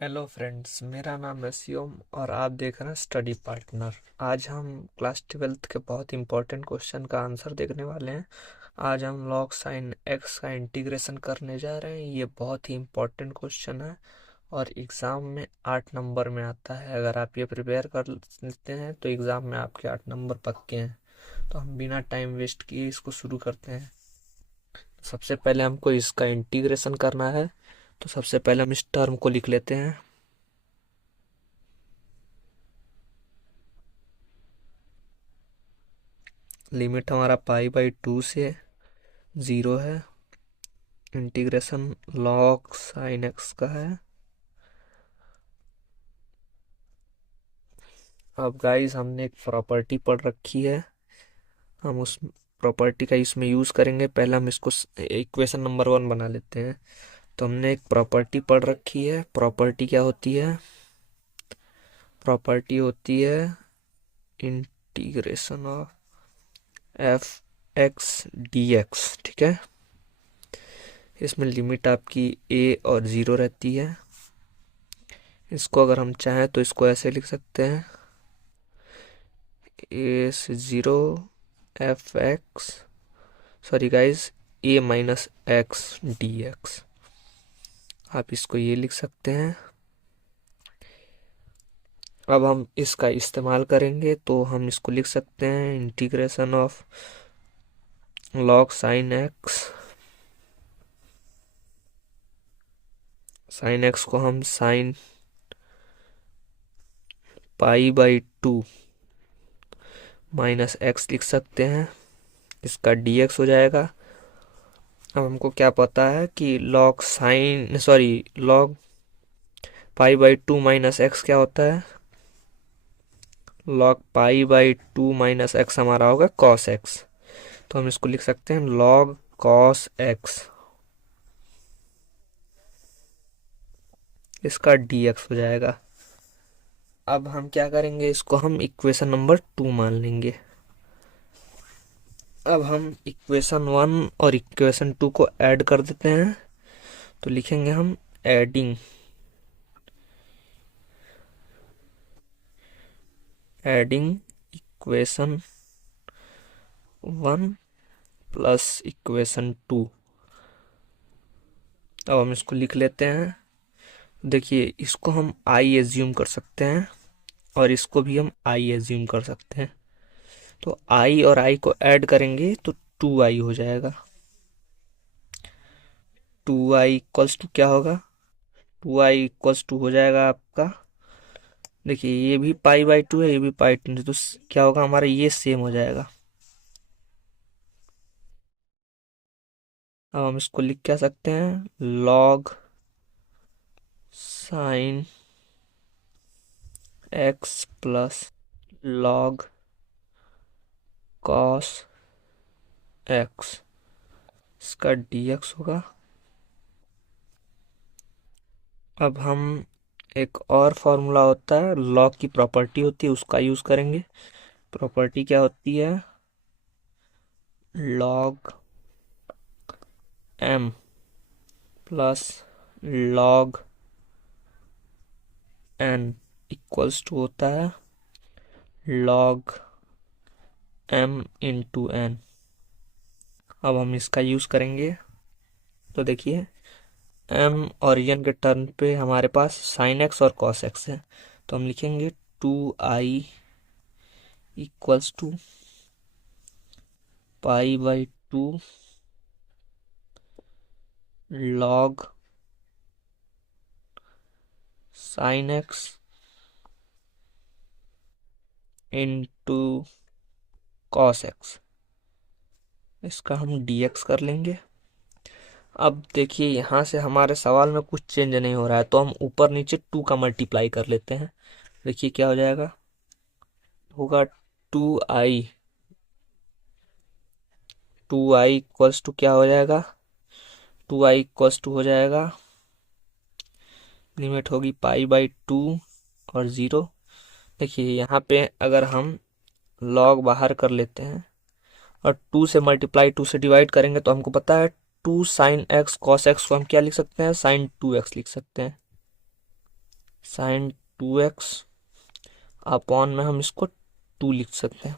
Hello friends, मेरा नाम है शिवम और आप देख रहे हैं स्टडी पार्टनर। आज हम क्लास 12th के बहुत इंपॉर्टेंट क्वेश्चन का आंसर देखने वाले हैं। आज हम log sin x का इंटीग्रेशन करने जा रहे हैं। ये बहुत ही इंपॉर्टेंट क्वेश्चन है और एग्ज़ाम में 8 नंबर में आता है। अगर आप ये प्रिपेयर कर लेते हैं तो एग्ज़ाम में आपके 8 नंबर पक्के हैं। तो हम बिना टाइम वेस्ट किए इसको शुरू करते हैं। सबसे पहले हमको इसका इंटीग्रेशन करना है, तो सबसे पहले हम इस टर्म को लिख लेते हैं। लिमिट हमारा पाई/2 से 0 है। इंटीग्रेशन log sin x का है। अब गाइस, हमने एक प्रॉपर्टी पढ़ रखी है, हम उस प्रॉपर्टी का इसमें यूज़ करेंगे। पहले हम इसको इक्वेशन नंबर 1 बना लेते हैं। तो हमने एक प्रॉपर्टी पढ़ रखी है। प्रॉपर्टी क्या होती है? प्रॉपर्टी होती है integration of F x D x. ठीक है, इसमें लिमिट आपकी a और 0 रहती है। इसको अगर हम चाहें तो इसको ऐसे लिख सकते हैं, a से 0 F x, sorry guys, a minus x D x. आप इसको ये लिख सकते हैं। अब हम इसका इस्तेमाल करेंगे तो हम इसको लिख सकते हैं integration of log sin x। sin x को हम sin पाई/2 माइनस एक्स लिख सकते हैं। इसका dx हो जाएगा। अब हमको क्या पता है कि log पाई/2 माइनस एक्स क्या होता है? log पाई/2 माइनस एक्स हमारा होगा cos x। तो हम इसको लिख सकते हैं log cos x। इसका dx हो जाएगा। अब हम क्या करेंगे, इसको हम इक्वेशन नंबर 2 मान लेंगे। अब हम इक्वेशन 1 और इक्वेशन 2 को ऐड कर देते हैं। तो लिखेंगे हम एडिंग इक्वेशन 1 प्लस इक्वेशन 2। अब हम इसको लिख लेते हैं। देखिए, इसको हम आई एज्यूम कर सकते हैं और इसको भी हम आई एज्यूम कर सकते हैं। तो आई और आई को ऐड करेंगे तो 2i हो जाएगा। 2i इक्वल्स टू क्या होगा? 2i इक्वल्स टू हो जाएगा आपका, देखिए ये भी पाई/2 है, ये भी पाई/2, तो क्या होगा हमारा, ये सेम हो जाएगा। अब हम इसको लिख क्या सकते हैं, log sine x plus log cos x, इसका dx होगा। अब हम एक और फॉर्मूला होता है, log की प्रॉपर्टी होती है, उसका यूज करेंगे। प्रॉपर्टी क्या होती है? log m plus log n equals to होता है log m इंटू n। अब हम इसका यूज करेंगे। तो देखिए, m और n के टर्म पे हमारे पास sin x और cos x है। तो हम लिखेंगे 2i इक्वल्स टू पाई/2 log sin x into cos x। इसका हम dx कर लेंगे। अब देखिए, यहाँ से हमारे सवाल में कुछ चेंज नहीं हो रहा है, तो हम ऊपर नीचे 2 का मल्टीप्लाई कर लेते हैं। देखिए क्या हो जाएगा, होगा 2i। 2i इक्वल्स टू क्या हो जाएगा, 2i इक्वल्स टू हो जाएगा, लिमिट होगी पाई/2 और 0। देखिए यहाँ पे अगर हम log बाहर कर लेते हैं और 2 से मल्टीप्लाई 2 से डिवाइड करेंगे तो हमको पता है 2 sin x cos x को हम क्या लिख सकते हैं, sin 2x लिख सकते हैं। साइन 2x अपॉन में हम इसको 2 लिख सकते हैं,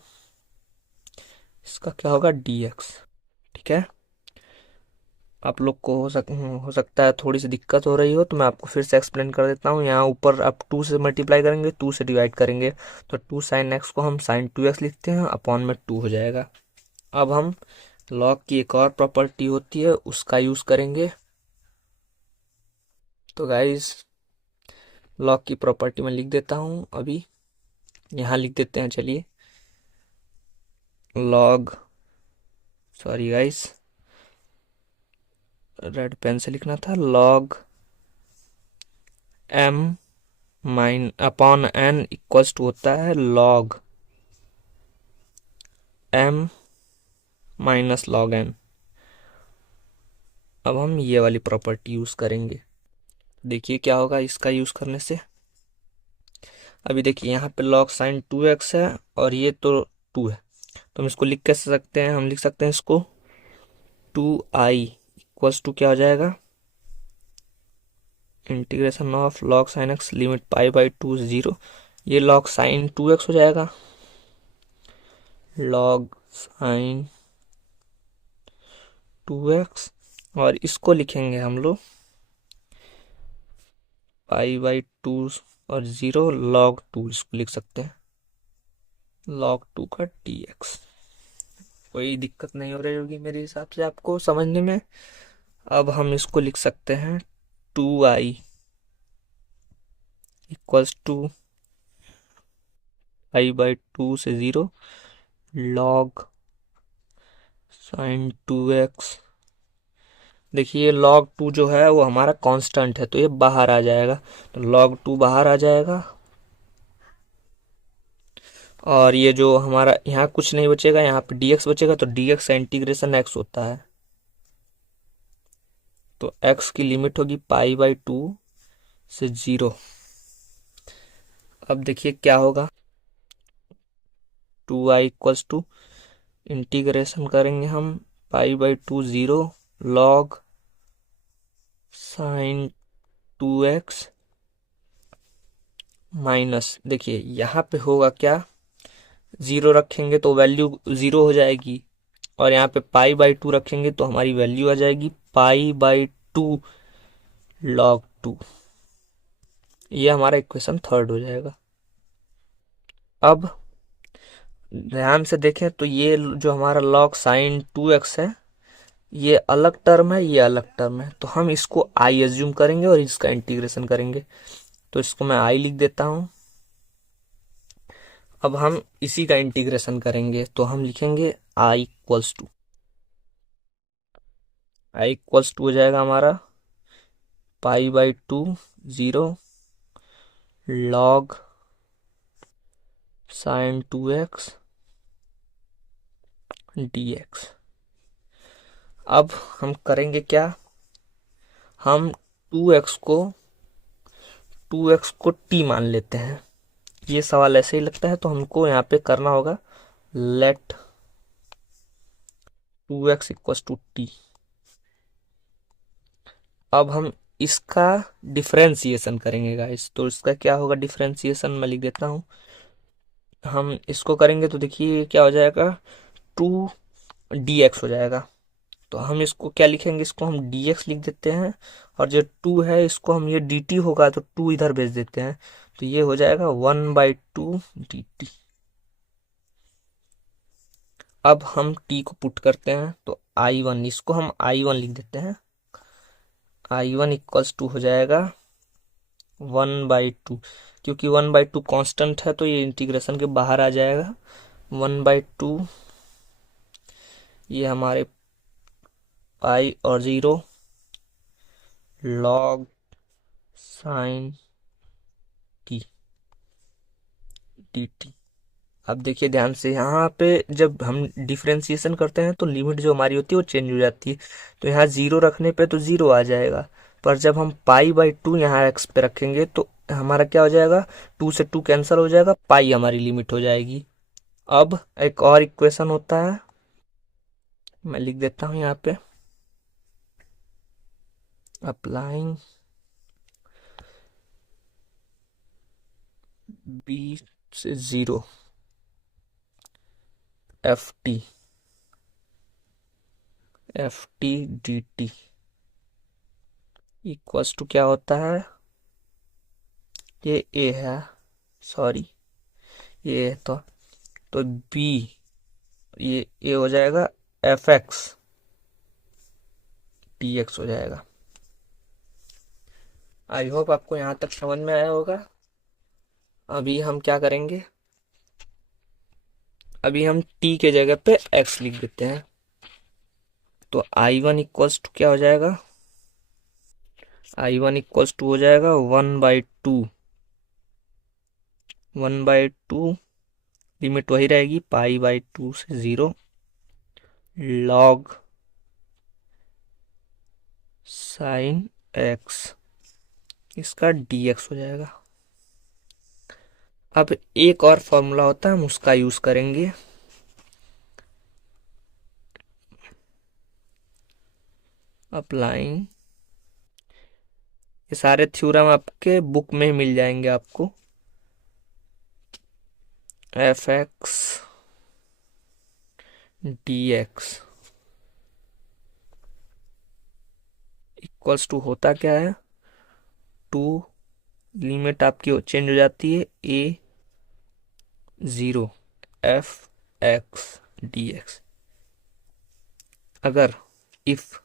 इसका क्या होगा dx। ठीक है, आप लोग को हो सकता है थोड़ी सी दिक्कत हो रही हो, तो मैं आपको फिर से एक्सप्लेन कर देता हूँ। यहाँ ऊपर आप 2 से मल्टीप्लाई करेंगे, 2 से डिवाइड करेंगे, तो 2 साइन एक्स को हम साइन 2x लिखते हैं, अपॉन में 2 हो जाएगा। अब हम लॉग की एक और प्रॉपर्टी होती है, उसका यूज करेंगे। तो गाइस लॉग की प्रॉपर्टी में लिख देता हूँ, अभी यहाँ लिख देते हैं। चलिए, log, sorry guys, red pen से लिखना था, लॉग m माइन अपॉन n इक्वल्स टू होता है log m minus log n। अब हम ये वाली प्रॉपर्टी यूज करेंगे। देखिए क्या होगा इसका यूज करने से। अभी देखिए यहाँ पे लॉग साइन 2x है और ये तो 2 है, तो हम इसको लिख कैसे सकते हैं, हम लिख सकते हैं इसको 2i इक्वल्स टू क्या हो जाएगा, integration of log sine x limit pi by 2 0। ये लॉग साइन 2x हो जाएगा, लॉग साइन 2x, और इसको लिखेंगे हम लोग पाई बाई 2 और 0 लॉग 2, इसको लिख सकते हैं लॉग 2 का dx। कोई दिक्कत नहीं हो रही होगी मेरे हिसाब से आपको समझने में। अब हम इसको लिख सकते हैं 2i equals to i by 2 से 0 लॉग साइन 2x। देखिए log 2 जो है वो हमारा कांस्टेंट है, तो ये बाहर आ जाएगा, तो log 2 बाहर आ जाएगा। और ये जो हमारा यहाँ कुछ नहीं बचेगा, यहाँ पे dx बचेगा, तो dx का इंटीग्रेशन x होता है, तो x की लिमिट होगी पाई बाई 2 से 0। अब देखिए क्या होगा, 2i इक्वल्स टू इंटीग्रेशन करेंगे हम पाई by 2 0 log sine 2x minus, देखिए यहाँ पे होगा क्या, 0 रखेंगे तो वैल्यू 0 हो जाएगी, और यहाँ पे पाई बाई 2 रखेंगे तो हमारी वैल्यू आ जाएगी पाई बाई 2 लॉग 2। ये हमारा इक्वेशन थर्ड हो जाएगा। अब ध्यान से देखें तो ये जो हमारा लॉग साइन 2x है, ये अलग टर्म है, ये अलग टर्म है, तो हम इसको आई एज्यूम करेंगे और इसका इंटीग्रेशन करेंगे। तो इसको मैं आई लिख देता हूं। अब हम इसी का इंटीग्रेशन करेंगे, तो हम लिखेंगे I equals to, I equals to हो जाएगा हमारा pi by 2 0 log sine 2x dx। अब हम करेंगे क्या, हम 2x को 2x को t मान लेते हैं। ये सवाल ऐसे ही लगता है, तो हमको यहाँ पे करना होगा late 2x equals to T. अब हम इसका डिफरेंशिएशन करेंगे गाइस, तो इसका क्या होगा डिफरेंशिएशन, मैं लिख देता हूँ। हम इसको करेंगे तो देखिए क्या हो जाएगा, 2 dx हो जाएगा। तो हम इसको क्या लिखेंगे, इसको हम dx लिख देते हैं, और जो 2 है इसको हम, ये dt होगा तो 2 इधर भेज देते हैं, तो ये हो जाएगा 1/2 dt। अब हम t को पुट करते हैं, तो i1, इसको हम i1 लिख देते हैं, i1 इक्वल्स टू हो जाएगा 1/2, क्योंकि 1/2 कांस्टेंट है तो ये इंटीग्रेशन के बाहर आ जाएगा। 1/2 ये हमारे पाई और 0 लॉग साइन टी dt। अब देखिए ध्यान से, यहाँ पे जब हम डिफरेंशिएशन करते हैं तो लिमिट जो हमारी होती है वो चेंज हो जाती है, तो यहाँ 0 रखने पे तो 0 आ जाएगा, पर जब हम पाई बाई 2 यहाँ x पे रखेंगे तो हमारा क्या हो जाएगा, 2 से 2 कैंसिल हो जाएगा, पाई हमारी लिमिट हो जाएगी। अब एक और इक्वेशन होता है, मैं लिख देता हूँ यहाँ पे, अप्लाइंग बी से 0 f t d t equals to क्या होता है, ये ए है, सॉरी ये है, तो बी, ये ए हो जाएगा, एफ एक्स डी एक्स हो जाएगा। आई होप आपको यहाँ तक समझ में आया होगा। अभी हम क्या करेंगे, अभी हम t के जगह पे x लिख देते हैं। तो I1 इक्वल्स टू क्या हो जाएगा, I1 इक्वल्स टू हो जाएगा 1/2 लिमिट वही रहेगी, π/2 से 0 log sin x, इसका dx हो जाएगा। अब एक और फॉर्मूला होता है, हम उसका यूज करेंगे। अप्लाइंग, ये सारे थ्योरम आपके बुक में मिल जाएंगे आपको। F x D x equals to होता क्या है, 2 लिमिट आपकी चेंज हो जाती है, a 0 F x D X. अगर if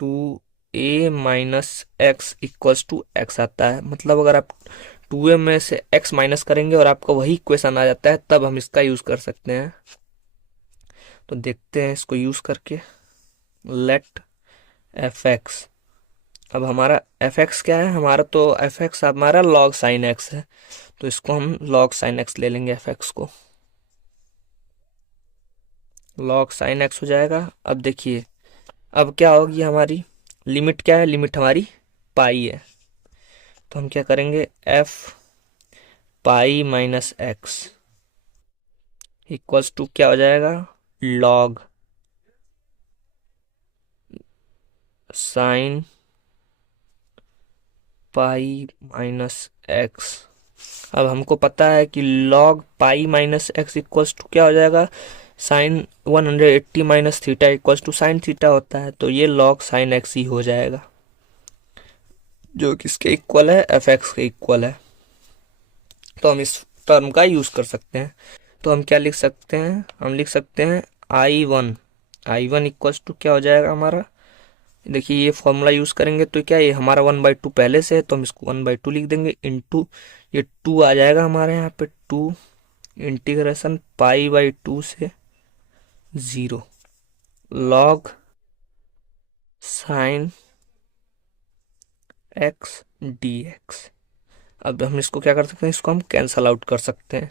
2a minus x equals to X आता है, मतलब अगर आप 2a में से x माइनस करेंगे और आपको वही इक्वेशन आ जाता है, तब हम इसका यूज कर सकते हैं। तो देखते हैं इसको यूज करके। लेट एफ एक्स, अब हमारा एफ एक्स क्या है, हमारा तो एफ एक्स हमारा लॉग साइन एक्स है, तो इसको हम लॉग साइन एक्स ले लेंगे, एफ एक्स को लॉग साइन एक्स हो जाएगा। अब देखिए, अब क्या होगी हमारी लिमिट, क्या है, लिमिट हमारी पाई है, तो हम क्या करेंगे, f pi minus x equals to क्या हो जाएगा, log sine pi minus x. अब हमको पता है कि log pi minus x equals to क्या हो जाएगा, sine 180 minus theta equals to sine theta होता है, तो ये log साइन एक्स ही हो जाएगा, जो किसके इक्वल है, एफ एक्स के इक्वल है। तो हम इस टर्म का यूज कर सकते हैं। तो हम क्या लिख सकते हैं, हम लिख सकते हैं आई वन इक्वल्स टू क्या हो जाएगा हमारा, देखिए ये फॉर्मूला यूज करेंगे तो क्या, ये हमारा 1/2 पहले से है, तो हम इसको 1/2 लिख देंगे, इनटू ये 2 आ जाएगा हमारे यहाँ पे, 2 इंटीग्रेशन π/2 से 0 log sine x D x. अब हम इसको क्या कर सकते हैं, इसको हम कैंसल आउट कर सकते हैं।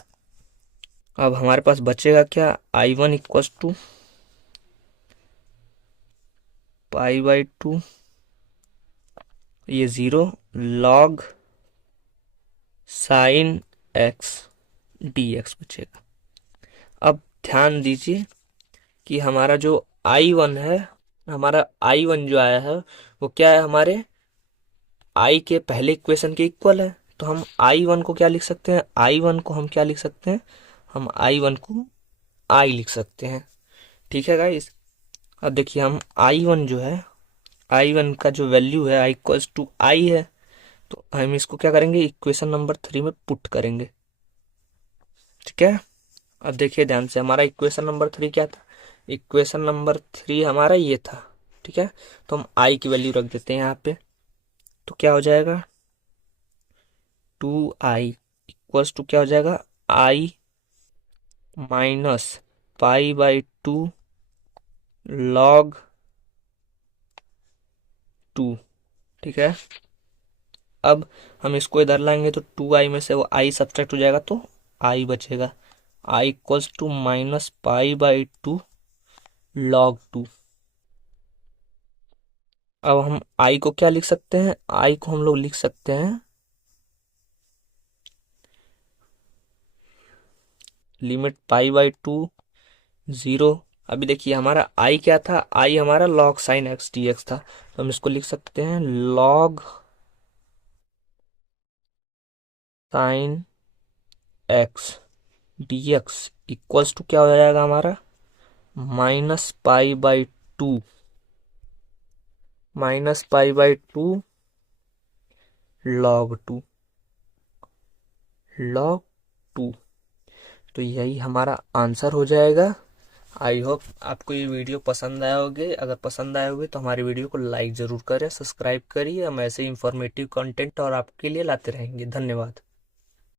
अब हमारे पास बचेगा क्या, I1 इक्वल्स टू π/2 ये 0 log sine x D x बचेगा। अब ध्यान दीजिए कि हमारा जो I1 है, हमारा I1 जो आया है वो क्या है, हमारे I के पहले इक्वेशन के इक्वल है, तो हम I1 को क्या लिख सकते हैं, I1 को हम क्या लिख सकते हैं, हम I1 को I लिख सकते हैं। ठीक है गाइस। अब देखिए हम I1 जो है, I1 का जो वैल्यू है I इक्वल्स टू I है, तो हम इसको क्या करेंगे, इक्वेशन नंबर 3 में पुट करेंगे। ठीक है। अब देखिए ध्यान से, हमारा इक्वेशन नंबर 3 क्या था, इक्वेशन नंबर 3 हमारा ये था। ठीक है, तो हम I की वैल्यू रख देते हैं यहाँ पे, तो क्या हो जाएगा, 2i इक्वल्स टू क्या हो जाएगा, I माइनस π/2 log 2। ठीक है, अब हम इसको इधर लाएंगे तो 2i में से वो i सब्ट्रैक्ट हो जाएगा, तो i बचेगा, i equals to minus π/2 log 2। अब हम i को क्या लिख सकते हैं, i को हम लोग लिख सकते हैं लिमिट π/2 0। अभी देखिए हमारा i क्या था, i हमारा log sine x D x था, तो हम इसको लिख सकते हैं log sine x D x equals to क्या हो जाएगा हमारा, -π/2, -π/2 log 2, log 2। तो यही हमारा आंसर हो जाएगा। आई होप आपको ये वीडियो पसंद आया होगे। अगर पसंद आए होगे तो हमारी वीडियो को लाइक ज़रूर करें, सब्सक्राइब करिए। हम ऐसे इंफॉर्मेटिव कंटेंट और आपके लिए लाते रहेंगे। धन्यवाद।